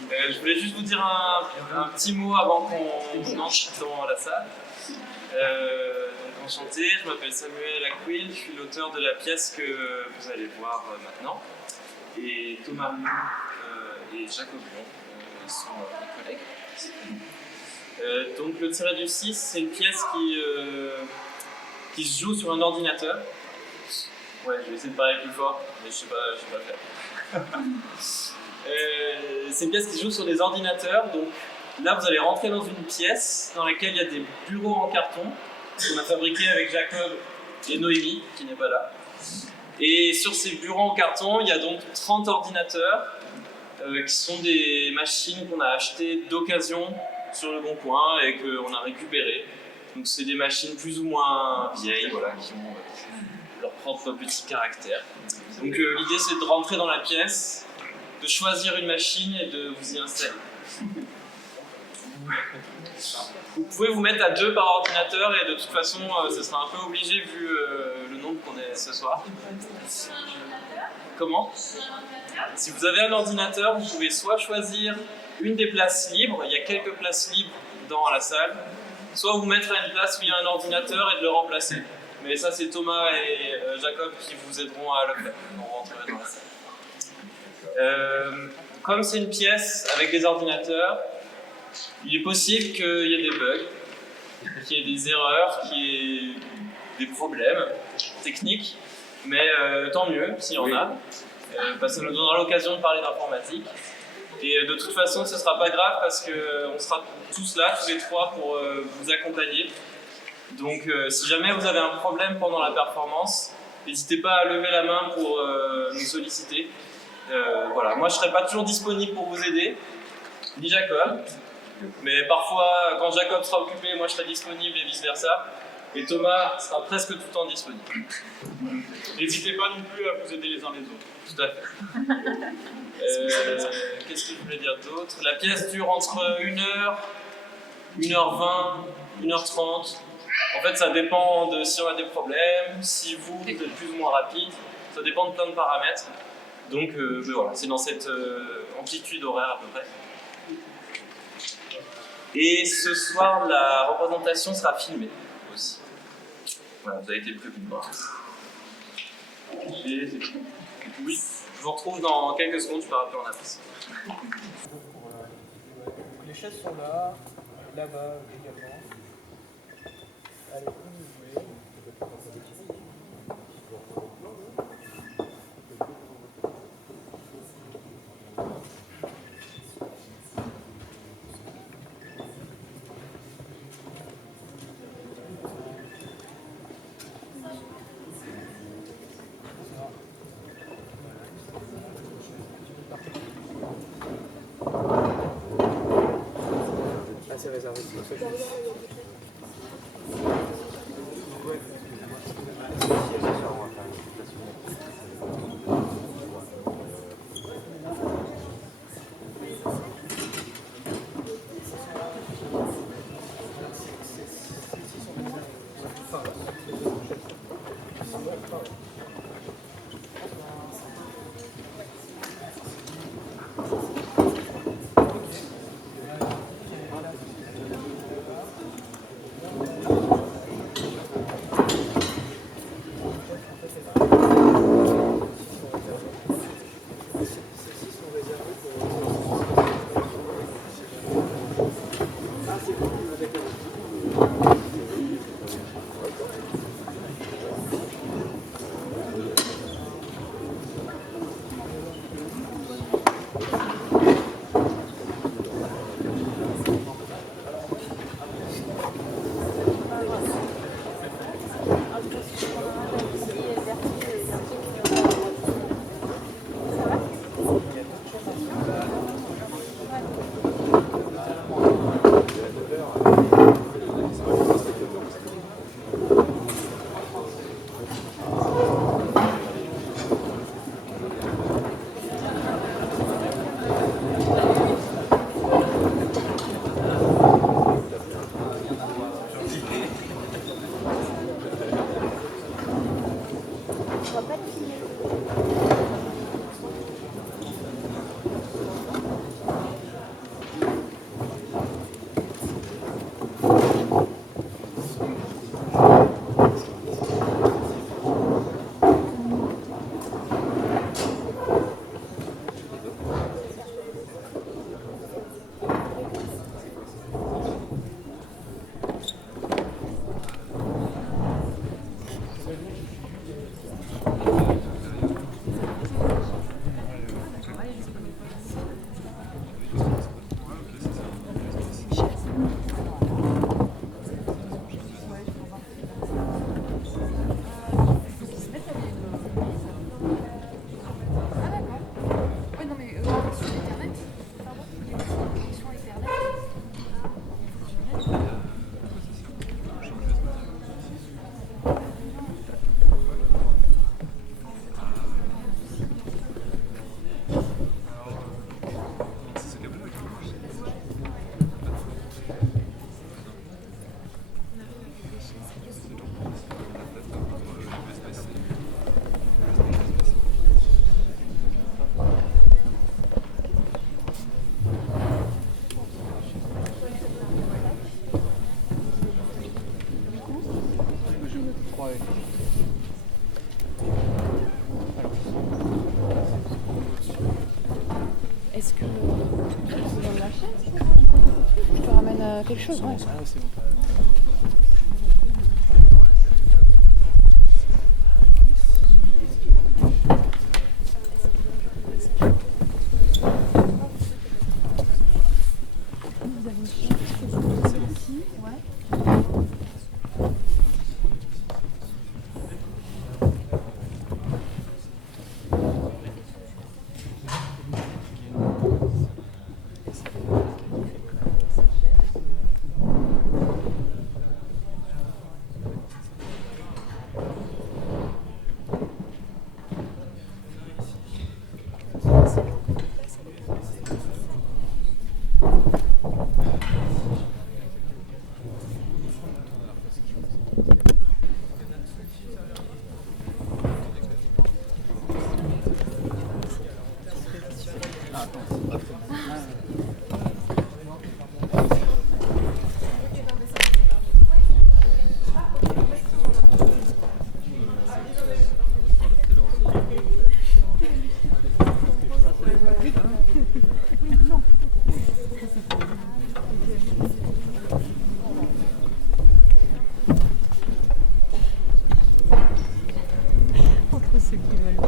Je voulais juste vous dire un petit mot avant qu'on entre dans la salle. Donc enchanté, je m'appelle Samuel Aquil, je suis l'auteur de la pièce que vous allez voir maintenant. Et Thomas et Jacob Lyon sont mes collègues. Donc le tiré du 6, c'est une pièce qui se joue sur un ordinateur. Ouais, je vais essayer de parler plus fort, mais je sais pas faire. C'est une pièce qui se joue sur des ordinateurs, donc là vous allez rentrer dans une pièce dans laquelle il y a des bureaux en carton qu'on a fabriqués avec Jacob et Noémie, qui n'est pas là. Et sur ces bureaux en carton, il y a donc 30 ordinateurs qui sont des machines qu'on a achetées d'occasion sur le Bon Coin et qu'on a récupérées. Donc c'est des machines plus ou moins vieilles, voilà, qui ont leur propre petit caractère. Donc l'idée c'est de rentrer dans la pièce, de choisir une machine et de vous y installer. Vous pouvez vous mettre à 2 par ordinateur et de toute façon ce sera un peu obligé vu le nombre qu'on est ce soir. Comment ? Si vous avez un ordinateur, vous pouvez soit choisir une des places libres, il y a quelques places libres dans la salle, soit vous mettre à une place où il y a un ordinateur et de le remplacer. Mais ça c'est Thomas et Jacob qui vous aideront à le faire quand vous rentrerez dans la salle. Comme c'est une pièce avec des ordinateurs, il est possible qu'il y ait des bugs, qu'il y ait des erreurs, qu'il y ait des problèmes techniques, mais tant mieux s'il y en a, parce que ça nous donnera l'occasion de parler d'informatique. Et de toute façon, ce ne sera pas grave parce qu'on sera tous là, tous les trois, pour vous accompagner. Donc si jamais vous avez un problème pendant la performance, n'hésitez pas à lever la main pour nous solliciter. Voilà. Moi je ne serai pas toujours disponible pour vous aider, ni Jacob, mais parfois quand Jacob sera occupé, moi je serai disponible et vice versa, et Thomas sera presque tout le temps disponible. N'hésitez pas non plus à vous aider les uns les autres. Tout à fait. Qu'est-ce que je voulais dire d'autre ? La pièce dure entre 1h, 1h20, 1h30. En fait ça dépend de si on a des problèmes, si vous êtes plus ou moins rapide, ça dépend de plein de paramètres. Donc voilà, c'est dans cette amplitude horaire à peu près. Et ce soir, la représentation sera filmée aussi. Voilà, vous avez été prévenus de voir. Oui, je vous retrouve dans quelques secondes, je pars un peu en avance. Les chaises sont là, là-bas également. Allez, où vous voulez. C'est réservé, c'est pour ça que je Est-ce que tu as besoin de la chaise? Je te ramène quelque chose, ouais. Ah, c'est bon. Vous avez une chaise ici, ouais. Entre ceux qui veulent.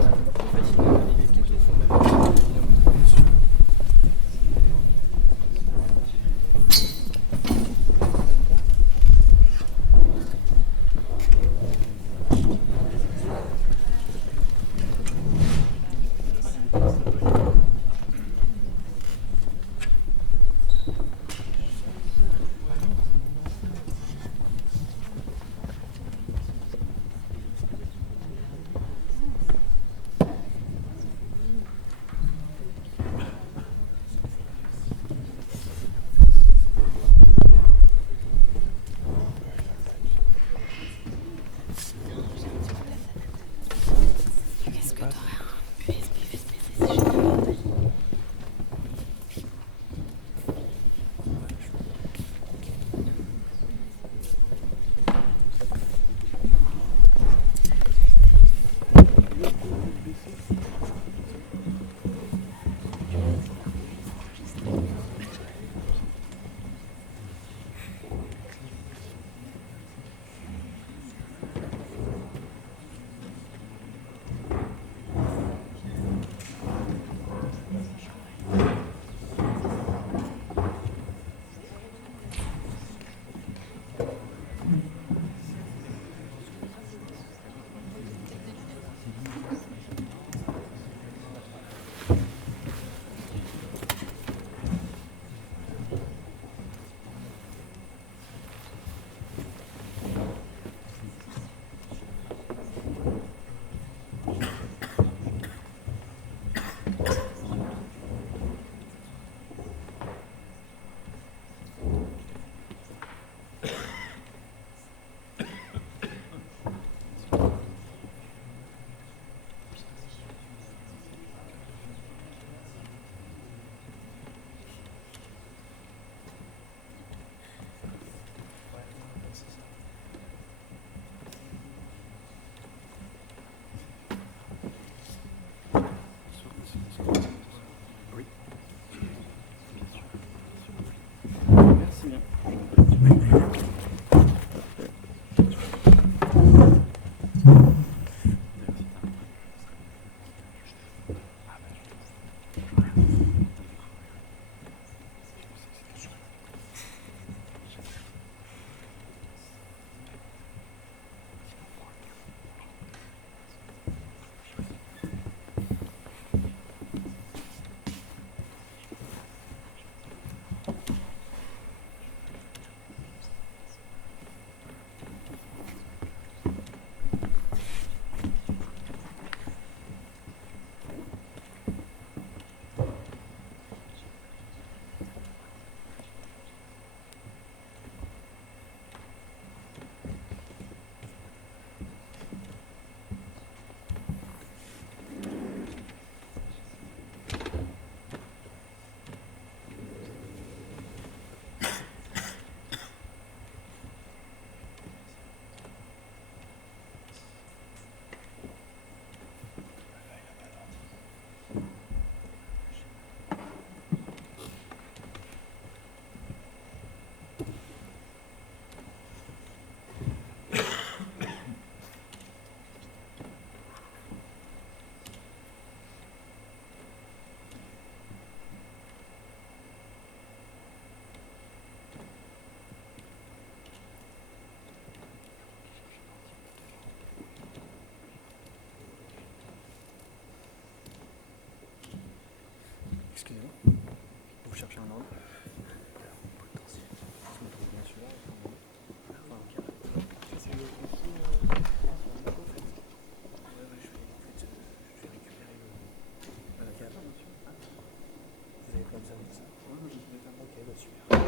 Ok, bah super.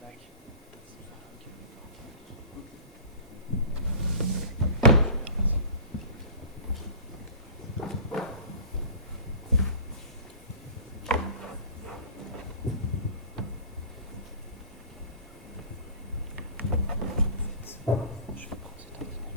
Tac. Je vais prendre cet ordinateur.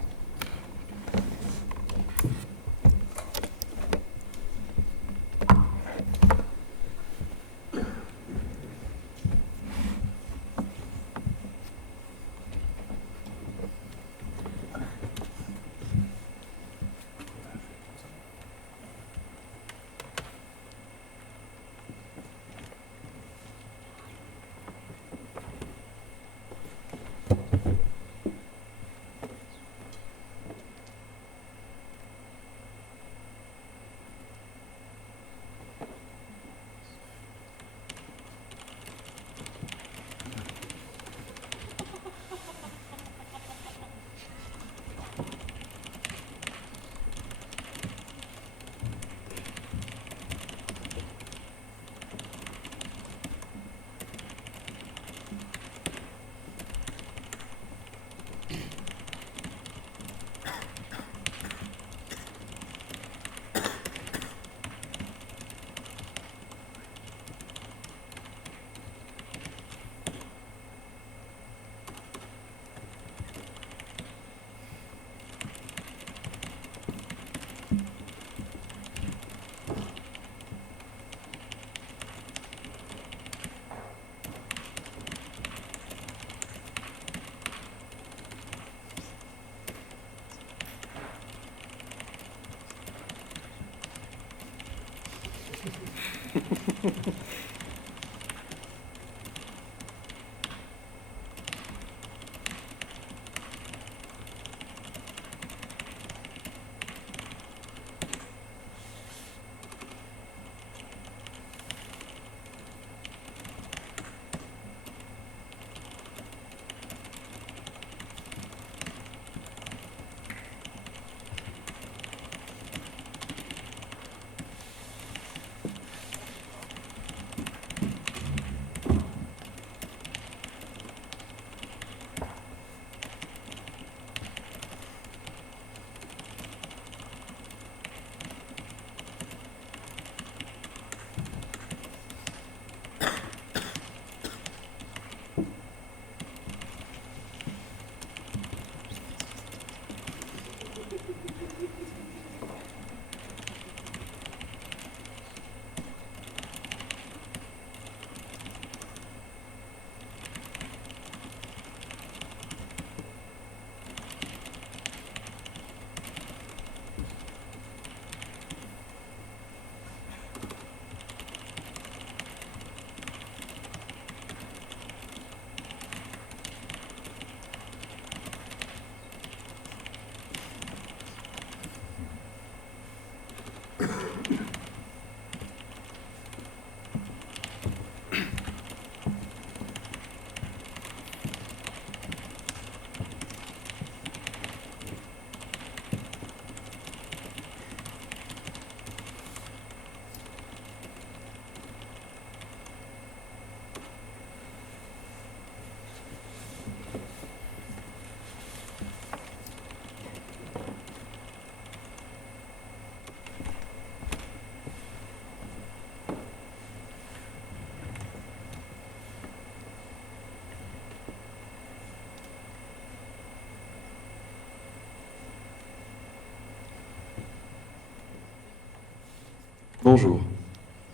Bonjour,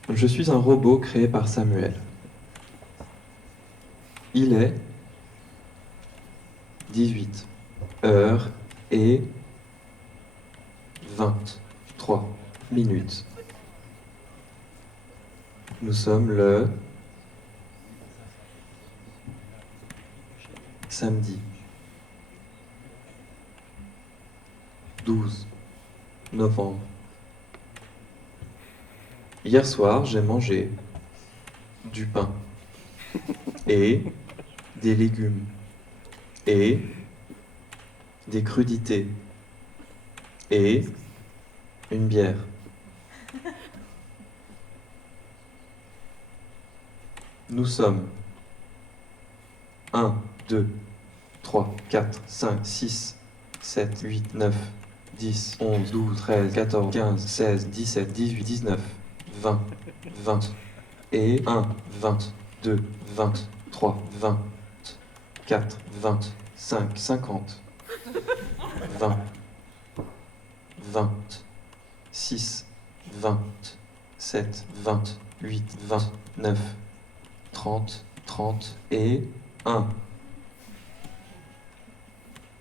je suis un robot créé par Samuel. Il est 18 heures et 23 minutes. Nous sommes le samedi 12 novembre. Hier soir, j'ai mangé du pain et des légumes et des crudités et une bière. Nous sommes 1, 2, 3, 4, 5, 6, 7, 8, 9, 10, 11, 12, 13, 14, 15, 16, 17, 18, 19, 20, 20, et 1, 22, 23, 24, 25, 50, 20, 26, 27, 28, 29, 30, 30 et 1,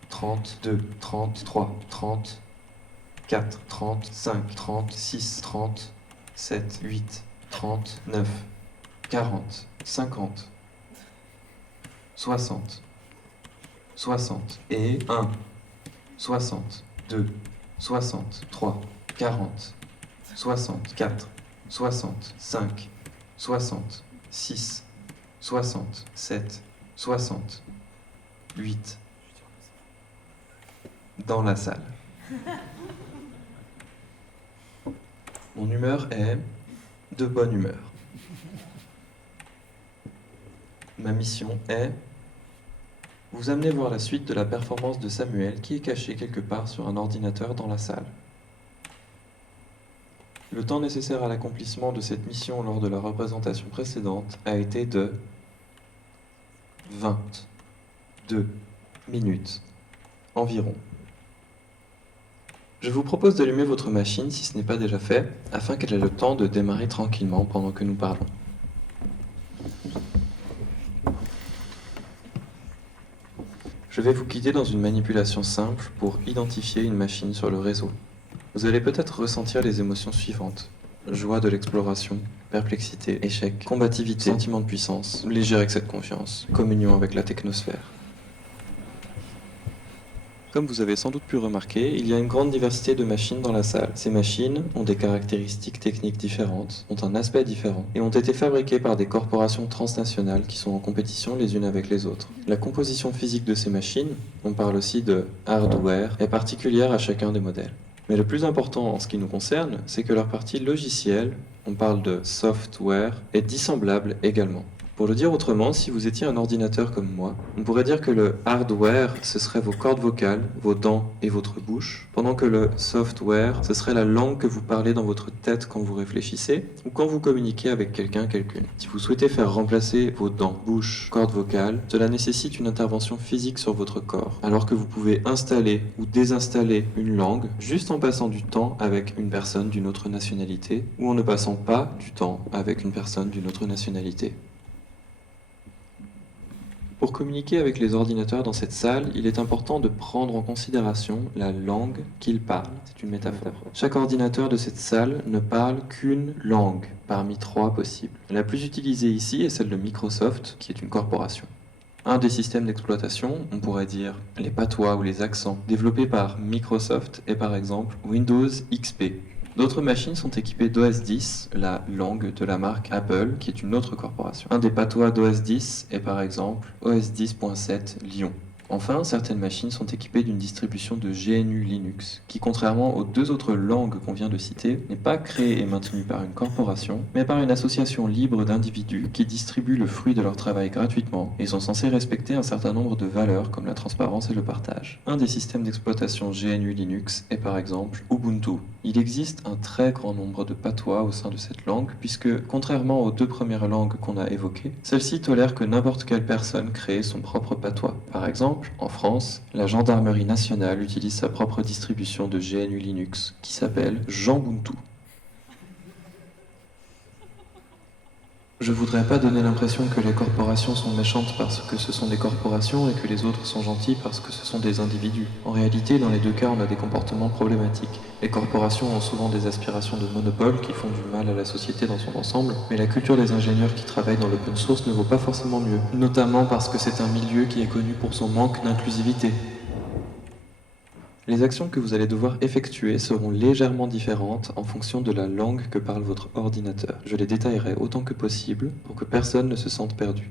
32, 33, 34, 35, 36, 37, 8, 39, 40, 50, 60, 60 et 1, 62, 63, 40, 64, 65, 66, 67, 68. Dans la salle. Mon humeur est de bonne humeur. Ma mission est vous amener voir la suite de la performance de Samuel qui est cachée quelque part sur un ordinateur dans la salle. Le temps nécessaire à l'accomplissement de cette mission lors de la représentation précédente a été de 22 minutes environ. Je vous propose d'allumer votre machine si ce n'est pas déjà fait, afin qu'elle ait le temps de démarrer tranquillement pendant que nous parlons. Je vais vous guider dans une manipulation simple pour identifier une machine sur le réseau. Vous allez peut-être ressentir les émotions suivantes: joie de l'exploration, perplexité, échec, combativité, sentiment de puissance, léger excès de confiance, communion avec la technosphère. Comme vous avez sans doute pu remarquer, il y a une grande diversité de machines dans la salle. Ces machines ont des caractéristiques techniques différentes, ont un aspect différent, et ont été fabriquées par des corporations transnationales qui sont en compétition les unes avec les autres. La composition physique de ces machines, on parle aussi de hardware, est particulière à chacun des modèles. Mais le plus important en ce qui nous concerne, c'est que leur partie logicielle, on parle de software, est dissemblable également. Pour le dire autrement, si vous étiez un ordinateur comme moi, on pourrait dire que le hardware, ce serait vos cordes vocales, vos dents et votre bouche, pendant que le software, ce serait la langue que vous parlez dans votre tête quand vous réfléchissez ou quand vous communiquez avec quelqu'un, quelqu'une. Si vous souhaitez faire remplacer vos dents, bouche, cordes vocales, cela nécessite une intervention physique sur votre corps, alors que vous pouvez installer ou désinstaller une langue juste en passant du temps avec une personne d'une autre nationalité ou en ne passant pas du temps avec une personne d'une autre nationalité. Pour communiquer avec les ordinateurs dans cette salle, il est important de prendre en considération la langue qu'ils parlent. C'est une métaphore. Chaque ordinateur de cette salle ne parle qu'une langue parmi 3 possibles. La plus utilisée ici est celle de Microsoft, qui est une corporation. Un des systèmes d'exploitation, on pourrait dire les patois ou les accents, développés par Microsoft est par exemple Windows XP. D'autres machines sont équipées d'OS X, la langue de la marque Apple, qui est une autre corporation. Un des patois d'OS X est par exemple OS 10.7 Lyon. Enfin, certaines machines sont équipées d'une distribution de GNU Linux, qui contrairement aux 2 autres langues qu'on vient de citer, n'est pas créée et maintenue par une corporation, mais par une association libre d'individus qui distribuent le fruit de leur travail gratuitement et sont censés respecter un certain nombre de valeurs comme la transparence et le partage. Un des systèmes d'exploitation GNU Linux est par exemple Ubuntu. Il existe un très grand nombre de patois au sein de cette langue, puisque, contrairement aux 2 premières langues qu'on a évoquées, celle-ci tolère que n'importe quelle personne crée son propre patois. Par exemple, en France, la gendarmerie nationale utilise sa propre distribution de GNU Linux, qui s'appelle Jambuntu. Je voudrais pas donner l'impression que les corporations sont méchantes parce que ce sont des corporations et que les autres sont gentils parce que ce sont des individus. En réalité, dans les 2 cas, on a des comportements problématiques. Les corporations ont souvent des aspirations de monopole qui font du mal à la société dans son ensemble, mais la culture des ingénieurs qui travaillent dans l'open source ne vaut pas forcément mieux, notamment parce que c'est un milieu qui est connu pour son manque d'inclusivité. Les actions que vous allez devoir effectuer seront légèrement différentes en fonction de la langue que parle votre ordinateur. Je les détaillerai autant que possible pour que personne ne se sente perdu.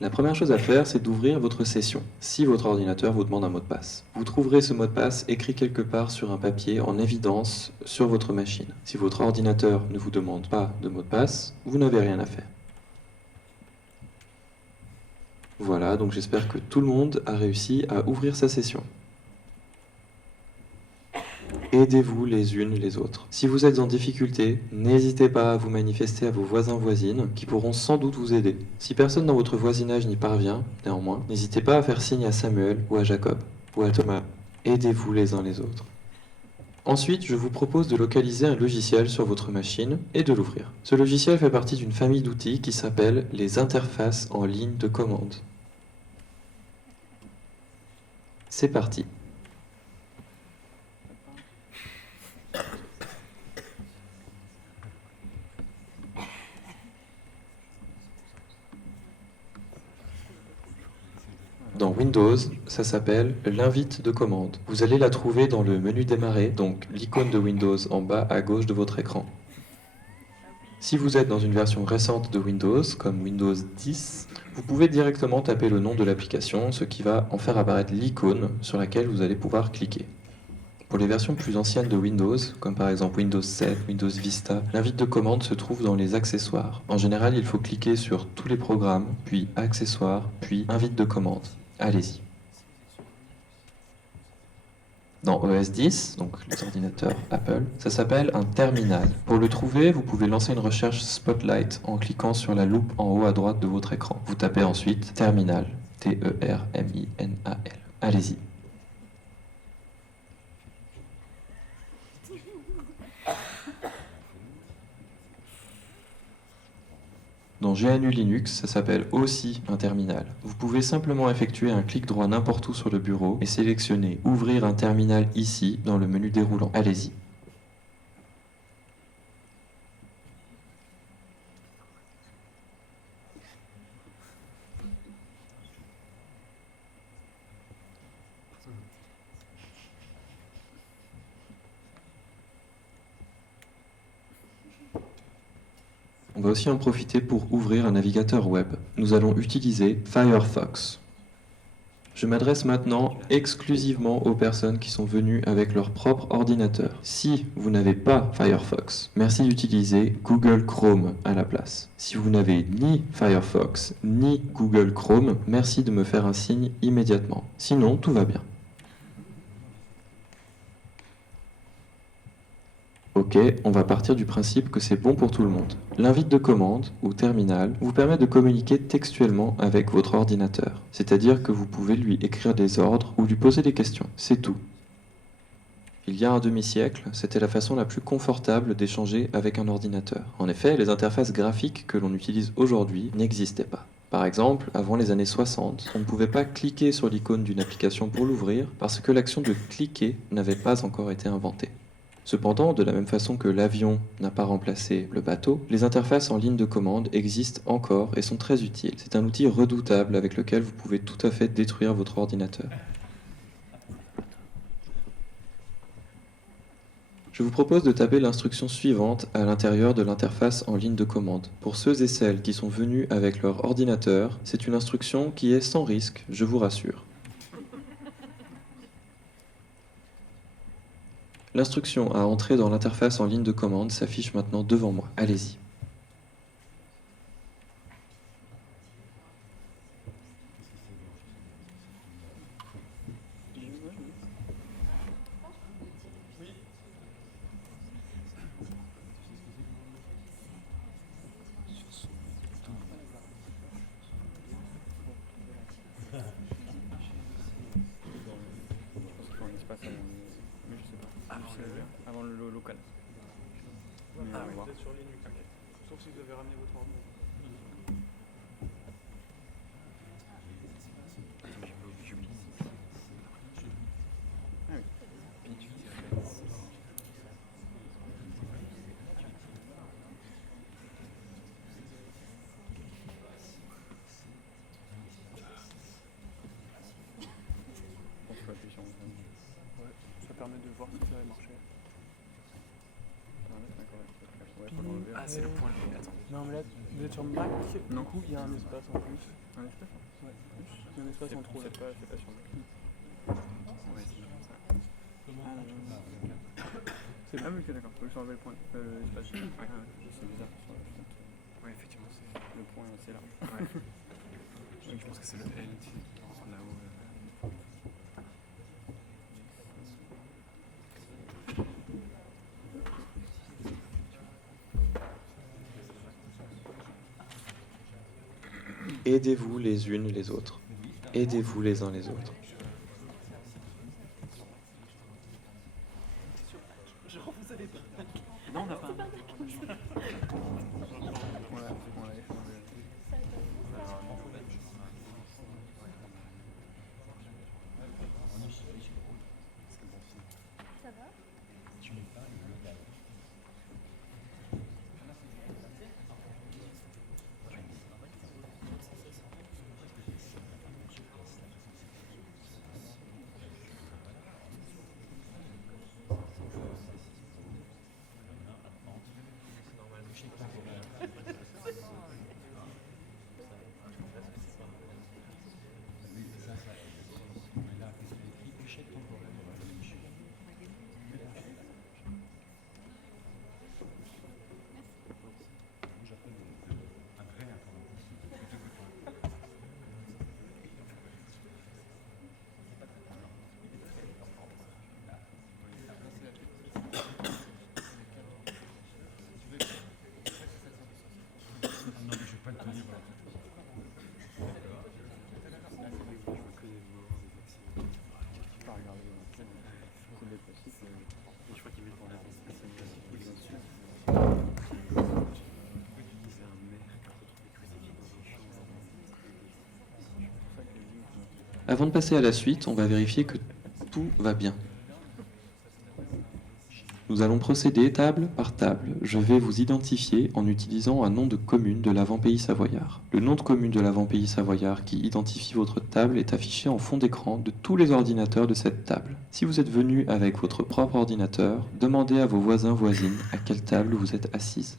La première chose à faire, c'est d'ouvrir votre session, si votre ordinateur vous demande un mot de passe. Vous trouverez ce mot de passe écrit quelque part sur un papier en évidence sur votre machine. Si votre ordinateur ne vous demande pas de mot de passe, vous n'avez rien à faire. Voilà, donc j'espère que tout le monde a réussi à ouvrir sa session. Aidez-vous les unes les autres. Si vous êtes en difficulté, n'hésitez pas à vous manifester à vos voisins-voisines qui pourront sans doute vous aider. Si personne dans votre voisinage n'y parvient, néanmoins, n'hésitez pas à faire signe à Samuel ou à Jacob ou à Thomas. Aidez-vous les uns les autres. Ensuite, je vous propose de localiser un logiciel sur votre machine et de l'ouvrir. Ce logiciel fait partie d'une famille d'outils qui s'appelle les interfaces en ligne de commande. C'est parti. Dans Windows, ça s'appelle l'invite de commande. Vous allez la trouver dans le menu démarrer, donc l'icône de Windows en bas à gauche de votre écran. Si vous êtes dans une version récente de Windows, comme Windows 10, vous pouvez directement taper le nom de l'application, ce qui va en faire apparaître l'icône sur laquelle vous allez pouvoir cliquer. Pour les versions plus anciennes de Windows, comme par exemple Windows 7, Windows Vista, l'invite de commande se trouve dans les accessoires. En général, il faut cliquer sur tous les programmes, puis accessoires, puis invite de commande. Allez-y. Dans OS X, donc les ordinateurs Apple, ça s'appelle un terminal. Pour le trouver, vous pouvez lancer une recherche Spotlight en cliquant sur la loupe en haut à droite de votre écran. Vous tapez ensuite terminal, T-E-R-M-I-N-A-L. Allez-y. Dans GNU Linux, ça s'appelle aussi un terminal. Vous pouvez simplement effectuer un clic droit n'importe où sur le bureau et sélectionner « Ouvrir un terminal ici » dans le menu déroulant. Allez-y. On va aussi en profiter pour ouvrir un navigateur web. Nous allons utiliser Firefox. Je m'adresse maintenant exclusivement aux personnes qui sont venues avec leur propre ordinateur. Si vous n'avez pas Firefox, merci d'utiliser Google Chrome à la place. Si vous n'avez ni Firefox ni Google Chrome, merci de me faire un signe immédiatement. Sinon, tout va bien. Ok, on va partir du principe que c'est bon pour tout le monde. L'invite de commande, ou terminal, vous permet de communiquer textuellement avec votre ordinateur. C'est-à-dire que vous pouvez lui écrire des ordres ou lui poser des questions. C'est tout. Il y a un demi-siècle, c'était la façon la plus confortable d'échanger avec un ordinateur. En effet, les interfaces graphiques que l'on utilise aujourd'hui n'existaient pas. Par exemple, avant les années 60, on ne pouvait pas cliquer sur l'icône d'une application pour l'ouvrir parce que l'action de cliquer n'avait pas encore été inventée. Cependant, de la même façon que l'avion n'a pas remplacé le bateau, les interfaces en ligne de commande existent encore et sont très utiles. C'est un outil redoutable avec lequel vous pouvez tout à fait détruire votre ordinateur. Je vous propose de taper l'instruction suivante à l'intérieur de l'interface en ligne de commande. Pour ceux et celles qui sont venus avec leur ordinateur, c'est une instruction qui est sans risque, je vous rassure. L'instruction à entrer dans l'interface en ligne de commande s'affiche maintenant devant moi. Allez-y. Avant le local. Vous êtes sur Linux. Sauf si vous avez ramené votre ordinateur. Ça permet de voir si ça a marché. Ah, c'est le point levé, attends. Non, mais là, vous êtes sur Mac, Non. du coup, il y a un espace en plus. Un espace? Ouais. Il y a un espace en trop là. C'est pas sur le. Ouais, c'est comme ça. Ah oui, ok, d'accord. Faut que je enlever le point. L'espace. Ouais, c'est bizarre. Ouais, effectivement, c'est le point, c'est large. Ouais. Je pense que c'est le L, là-haut. Aidez-vous les unes les autres. Aidez-vous les uns les autres. Non, on n'a pas. Avant de passer à la suite, on va vérifier que tout va bien. Nous allons procéder table par table. Je vais vous identifier en utilisant un nom de commune de l'avant-pays savoyard. Le nom de commune de l'avant-pays savoyard qui identifie votre table est affiché en fond d'écran de tous les ordinateurs de cette table. Si vous êtes venu avec votre propre ordinateur, demandez à vos voisins-voisines à quelle table vous êtes assises.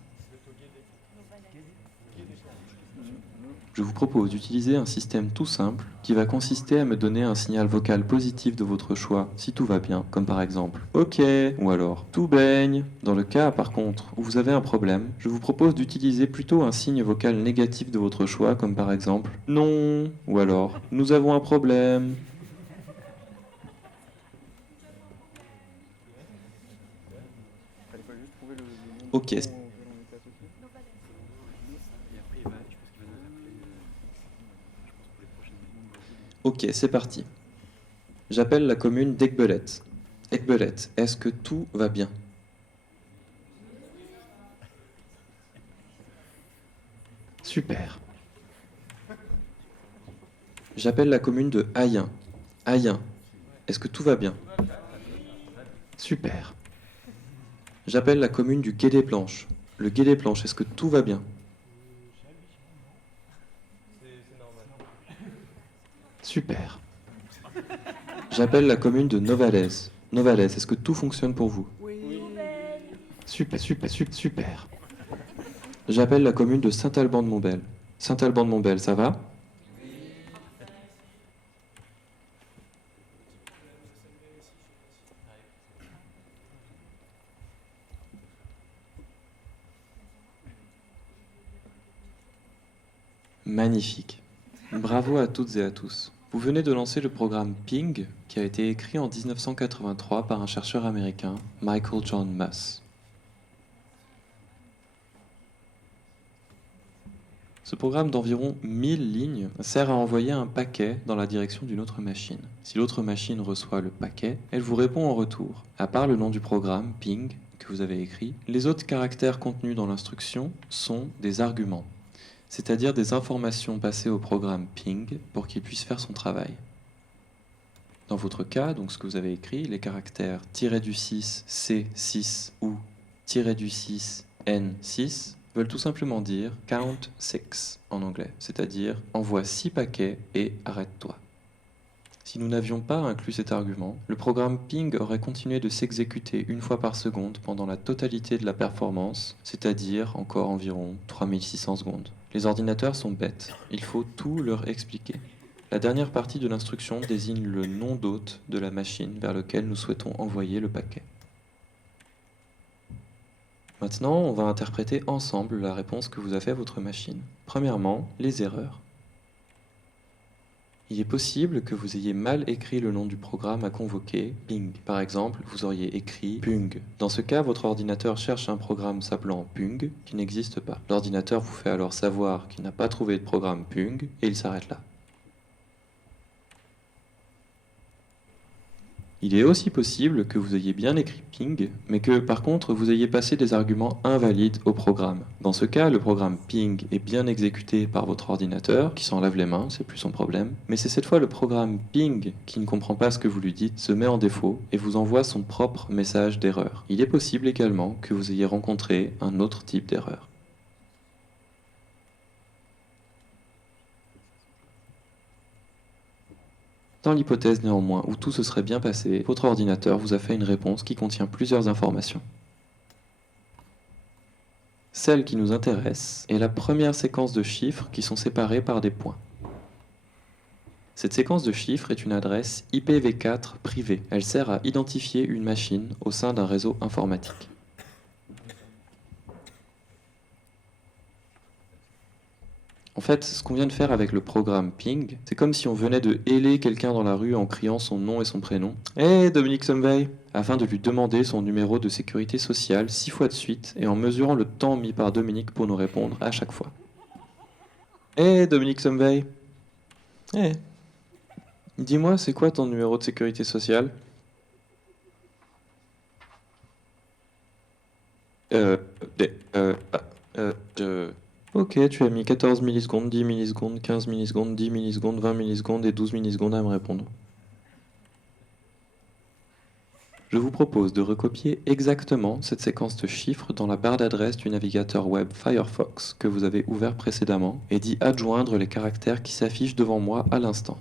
Je vous propose d'utiliser un système tout simple qui va consister à me donner un signal vocal positif de votre choix si tout va bien, comme par exemple « OK » ou alors « Tout baigne ». Dans le cas par contre où vous avez un problème, je vous propose d'utiliser plutôt un signe vocal négatif de votre choix, comme par exemple « Non » ou alors « Nous avons un problème ». Ok. Ok, c'est parti. J'appelle la commune d'Aiguebelette. Aiguebelette, est-ce que tout va bien? Super. J'appelle la commune de Ayen. Ayen, est-ce que tout va bien? Super. J'appelle la commune du Gué des Planches. Le Gué des Planches, est-ce que tout va bien? Super. J'appelle la commune de Novalaise. Novalaise, est-ce que tout fonctionne pour vous? Super, super, super, super. J'appelle la commune de Saint-Alban-de-Montbel. Saint-Alban-de-Montbel, ça va? Magnifique. Bravo à toutes et à tous. Vous venez de lancer le programme Ping, qui a été écrit en 1983 par un chercheur américain, Michael John Muss. Ce programme d'environ 1000 lignes sert à envoyer un paquet dans la direction d'une autre machine. Si l'autre machine reçoit le paquet, elle vous répond en retour. À part le nom du programme, Ping, que vous avez écrit, les autres caractères contenus dans l'instruction sont des arguments, c'est-à-dire des informations passées au programme Ping pour qu'il puisse faire son travail. Dans votre cas, donc ce que vous avez écrit, les caractères -6 C6 ou -6 N6 veulent tout simplement dire « count 6 » en anglais, c'est-à-dire « envoie 6 paquets et arrête-toi ». Si nous n'avions pas inclus cet argument, le programme Ping aurait continué de s'exécuter une fois par seconde pendant la totalité de la performance, c'est-à-dire encore environ 3600 secondes. Les ordinateurs sont bêtes, il faut tout leur expliquer. La dernière partie de l'instruction désigne le nom d'hôte de la machine vers lequel nous souhaitons envoyer le paquet. Maintenant, on va interpréter ensemble la réponse que vous a fait votre machine. Premièrement, les erreurs. Il est possible que vous ayez mal écrit le nom du programme à convoquer, ping. Par exemple, vous auriez écrit pung. Dans ce cas, votre ordinateur cherche un programme s'appelant pung qui n'existe pas. L'ordinateur vous fait alors savoir qu'il n'a pas trouvé de programme pung et il s'arrête là. Il est aussi possible que vous ayez bien écrit ping, mais que par contre vous ayez passé des arguments invalides au programme. Dans ce cas, le programme ping est bien exécuté par votre ordinateur, qui s'en lave les mains, c'est plus son problème, mais c'est cette fois le programme ping qui ne comprend pas ce que vous lui dites, se met en défaut et vous envoie son propre message d'erreur. Il est possible également que vous ayez rencontré un autre type d'erreur. Dans l'hypothèse néanmoins où tout se serait bien passé, votre ordinateur vous a fait une réponse qui contient plusieurs informations. Celle qui nous intéresse est la première séquence de chiffres qui sont séparés par des points. Cette séquence de chiffres est une adresse IPv4 privée. Elle sert à identifier une machine au sein d'un réseau informatique. En fait, ce qu'on vient de faire avec le programme ping, c'est comme si on venait de héler quelqu'un dans la rue en criant son nom et son prénom. « Hé, Dominique Sommeil !» afin de lui demander son numéro de sécurité sociale 6 fois de suite et en mesurant le temps mis par Dominique pour nous répondre à chaque fois. « Hé, Dominique Sommeil !»« Hé, dis-moi, c'est quoi ton numéro de sécurité sociale ?» Ok, tu as mis 14 millisecondes, 10 millisecondes, 15 millisecondes, 10 millisecondes, 20 millisecondes et 12 millisecondes à me répondre. Je vous propose de recopier exactement cette séquence de chiffres dans la barre d'adresse du navigateur web Firefox que vous avez ouvert précédemment et d'y adjoindre les caractères qui s'affichent devant moi à l'instant.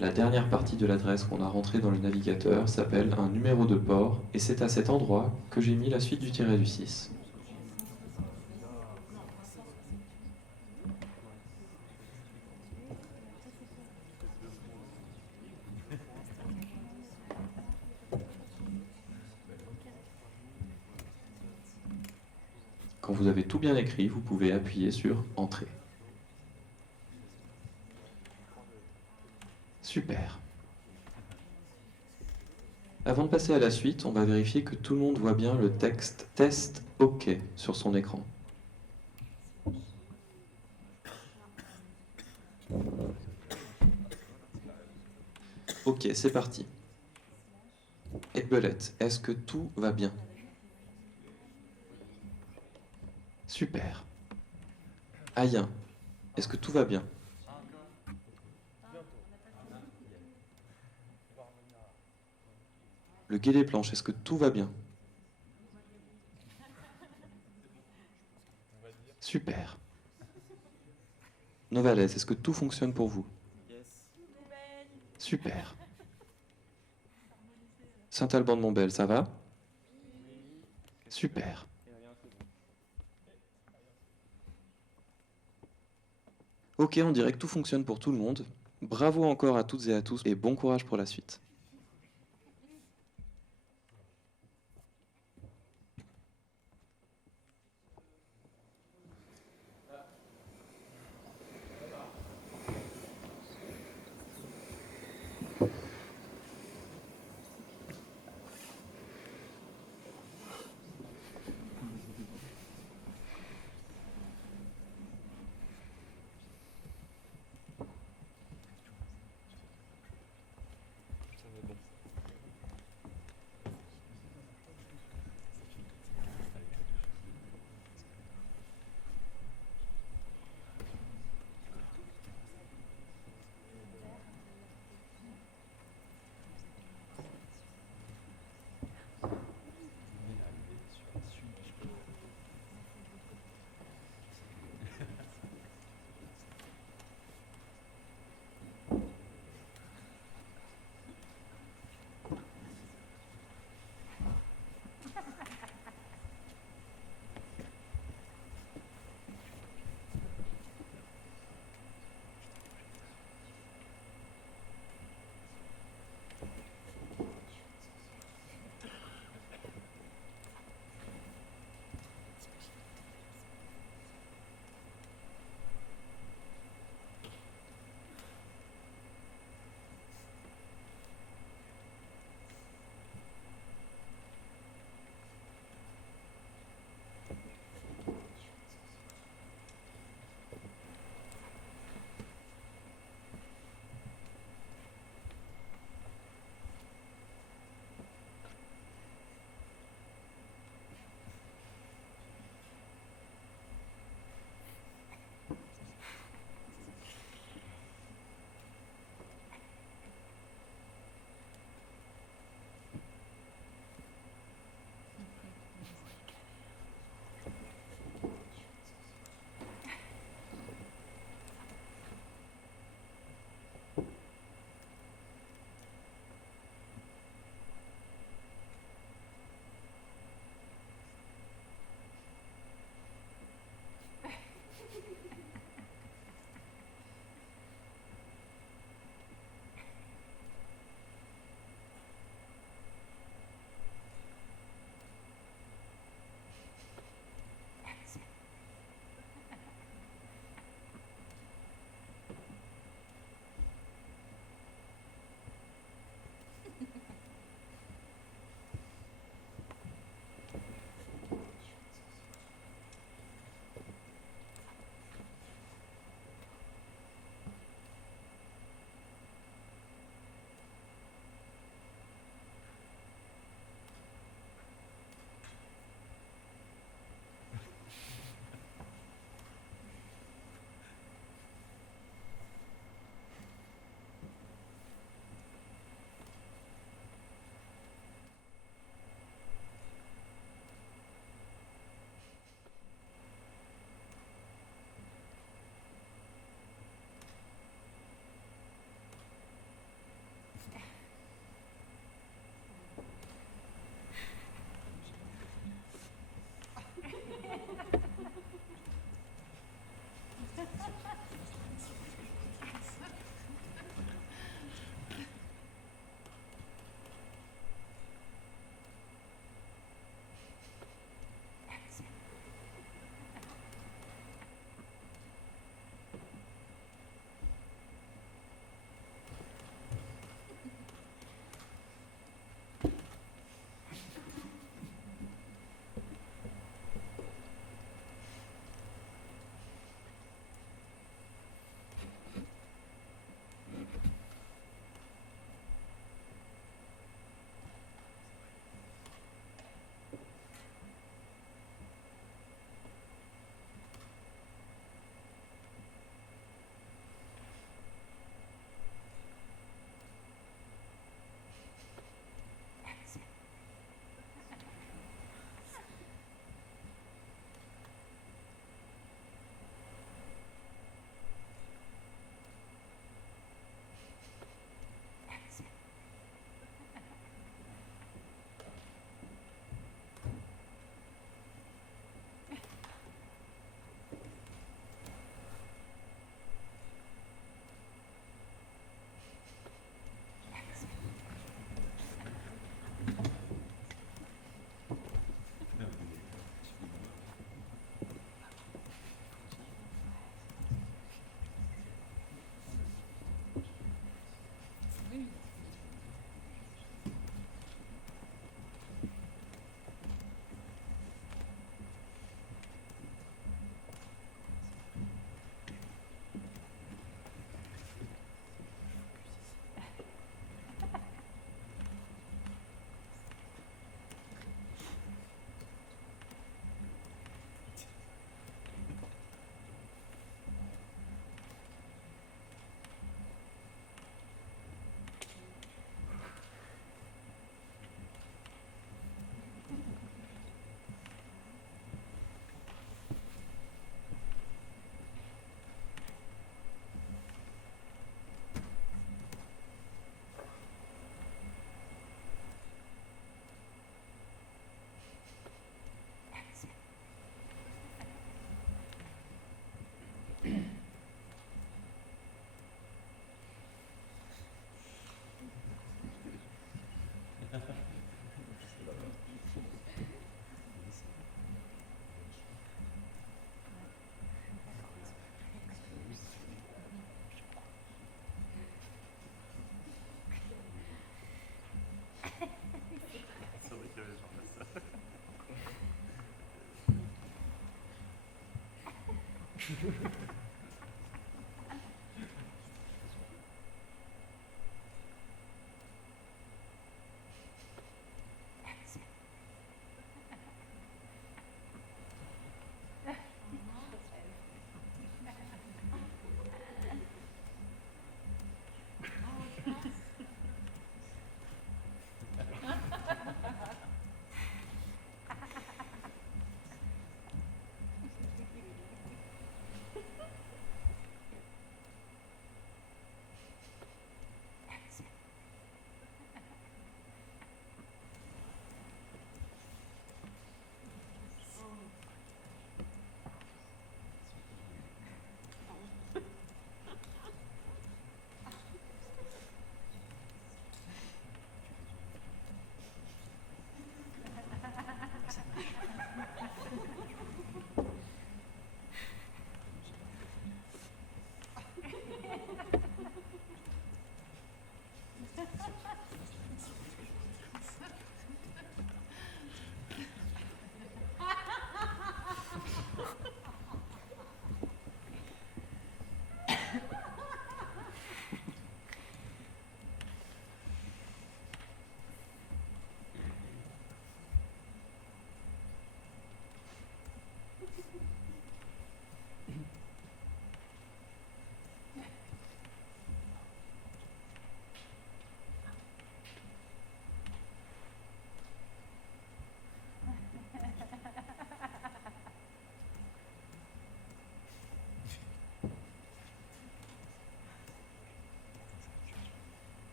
La dernière partie de l'adresse qu'on a rentrée dans le navigateur s'appelle un numéro de port et c'est à cet endroit que j'ai mis la suite du tiret du 6. Quand vous avez tout bien écrit, vous pouvez appuyer sur Entrée. Super. Avant de passer à la suite, on va vérifier que tout le monde voit bien le texte Test OK sur son écran. Ok, c'est parti. Et Belette, est-ce que tout va bien? Super. Ayen, est-ce que tout va bien? Le Gué des Planches, est-ce que tout va bien? Super. Novalaise, est-ce que tout fonctionne pour vous? Super. Saint-Alban-de-Montbel, ça va? Super. Ok, on dirait que tout fonctionne pour tout le monde. Bravo encore à toutes et à tous et bon courage pour la suite.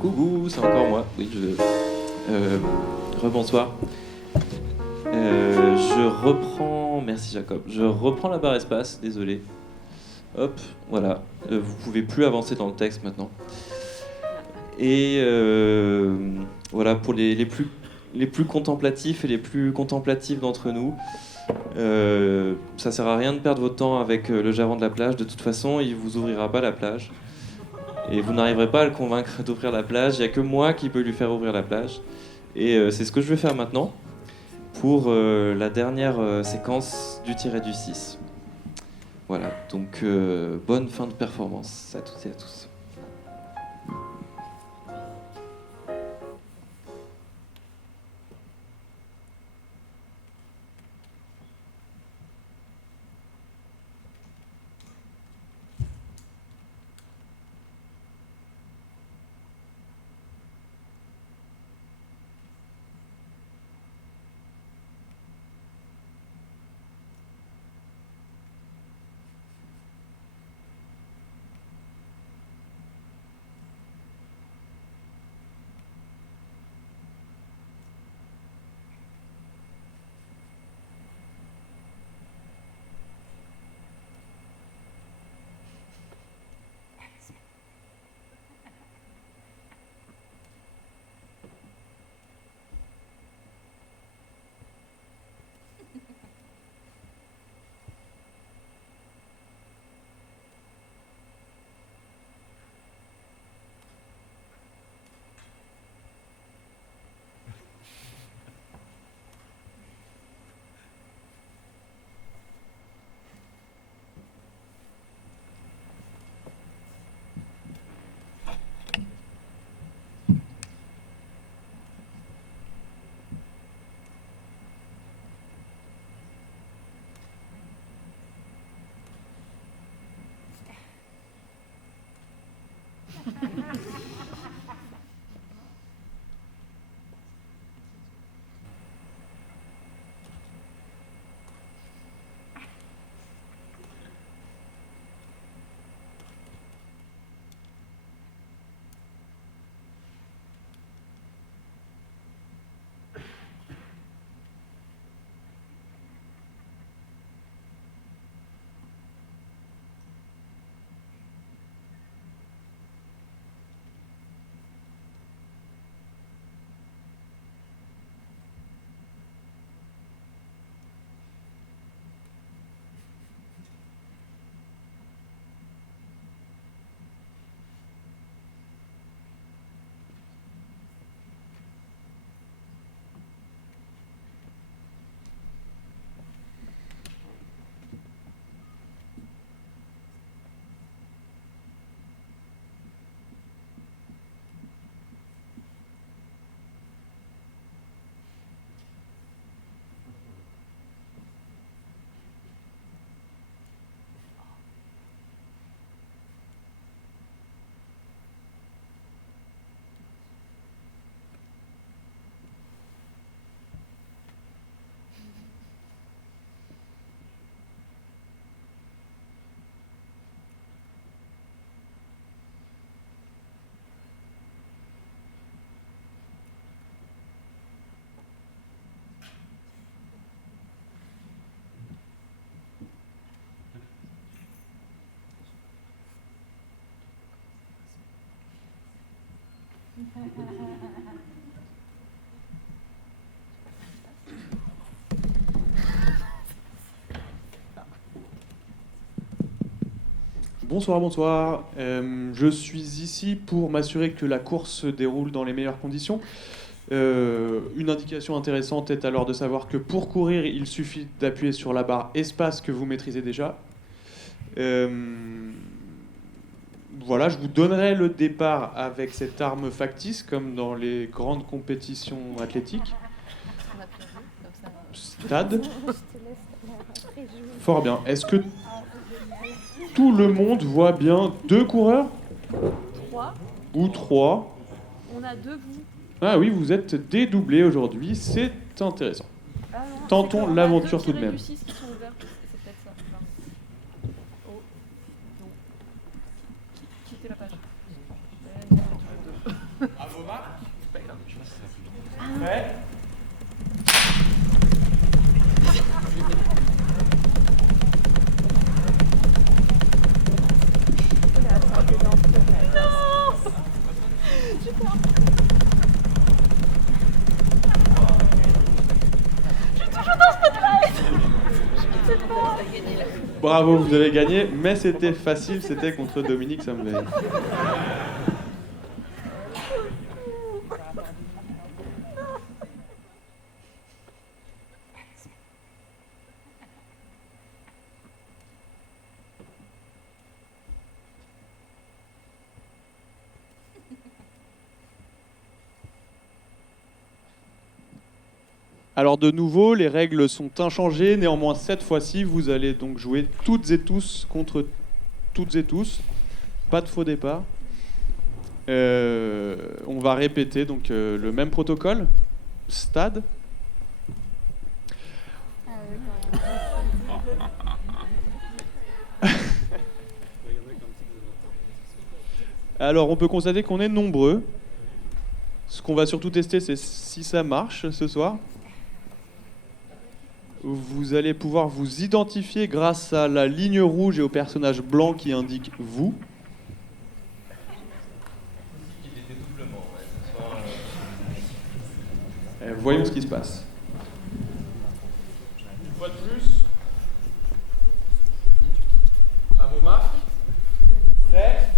Coucou, c'est encore moi. Oui, rebonsoir. Je reprends. Merci Jacob. Je reprends la barre espace, désolé. Hop, voilà. Vous pouvez plus avancer dans le texte maintenant. Et voilà, pour les plus contemplatifs et les plus contemplatives d'entre nous, ça sert à rien de perdre votre temps avec le gérant de la plage. De toute façon, il vous ouvrira pas la plage. Et vous n'arriverez pas à le convaincre d'ouvrir la plage. Il n'y a que moi qui peux lui faire ouvrir la plage. Et c'est ce que je vais faire maintenant pour la dernière séquence du tiré du 6. Voilà, donc bonne fin de performance à toutes et à tous. Bonsoir, bonsoir. Je suis ici pour m'assurer que la course se déroule dans les meilleures conditions. Une indication intéressante est alors de savoir que pour courir, il suffit d'appuyer sur la barre espace que vous maîtrisez déjà. Voilà, je vous donnerai le départ avec cette arme factice, comme dans les grandes compétitions athlétiques. Stade. Fort bien. Est-ce que tout le monde voit bien 2 coureurs 3. ou 3? On a 2 vous. Ah oui, vous êtes dédoublés aujourd'hui, c'est intéressant. Tentons l'aventure tout de même. C'est peut-être ça. Oh, non. Quittez la page. À vos marques. Prêt ? Bravo, vous avez gagné, mais c'était facile, c'était contre Dominique Samveille. Alors de nouveau, les règles sont inchangées. Néanmoins, cette fois-ci, vous allez donc jouer toutes et tous contre toutes et tous. Pas de faux départ. On va répéter donc le même protocole. Stade. Alors on peut constater qu'on est nombreux. Ce qu'on va surtout tester, c'est si ça marche ce soir. Vous allez pouvoir vous identifier grâce à la ligne rouge et au personnage blanc qui indique vous. Voyons ce qui se passe. Une fois de plus. À vos marques. Prêt.